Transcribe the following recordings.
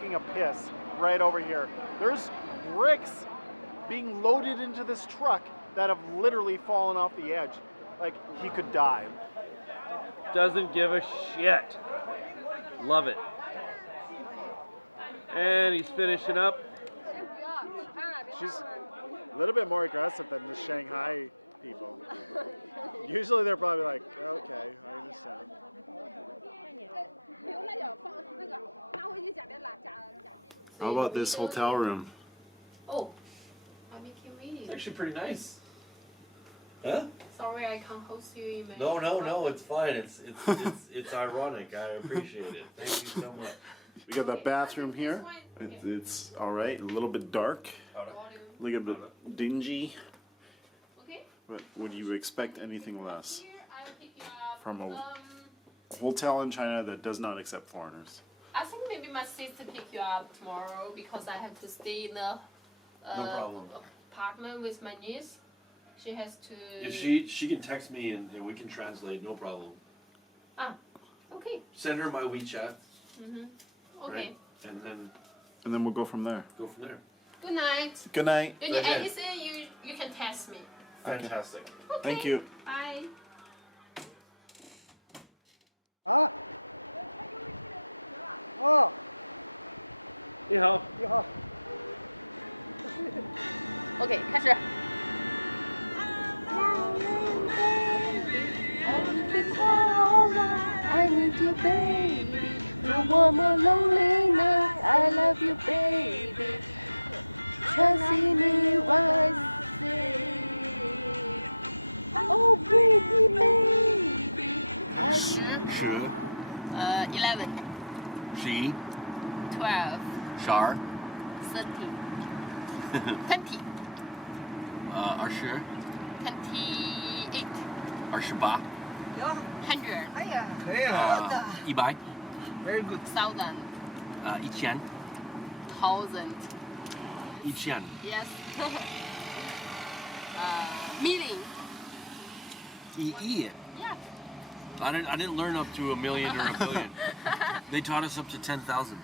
taking a piss right over here. There's bricks being loaded into this truck that have literally fallen off the edge. Like, he could die. Doesn't give a shit. Love it. And he's finishing up. She's a little bit more aggressive than the Shanghai people. Usually they're probably like, okay, I understand. How about this hotel room? Oh, I'm making video. It's actually pretty nice. Huh? Sorry, I can't host you in my. No, it's fine. It's ironic. I appreciate it. Thank you so much. We got that bathroom here. It's all right. A little bit dark. Volume. A little bit dingy. Okay. But would you expect anything less Here, I'll pick you up. from a hotel in China that does not accept foreigners? I think maybe my sister pick you up tomorrow because I have to stay in the problem. apartment with my niece. She has to. If she can text me and we can translate, no problem. Ah, okay. Send her my WeChat. Mhm. Okay. Right? And then we'll go from there. go from there. Good night. Good night. You need Okay. anything, you can text me. Fantastic. Okay. Thank you. Bye. Huh? Oh. Okay, 开始。10 11, 11 12, 12 13, 20, 20 28, 28 100, 100 Very good. 1000, 1000 thousand. 1000 Yes. Million. 1亿 Yeah. I didn't learn up to a million or a billion. They taught us up to 10,000.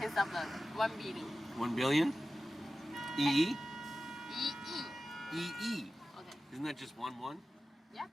10,000. 1 billion. 1 billion? 1亿 E. 1亿 Okay. Isn't that just 1 1? Yeah.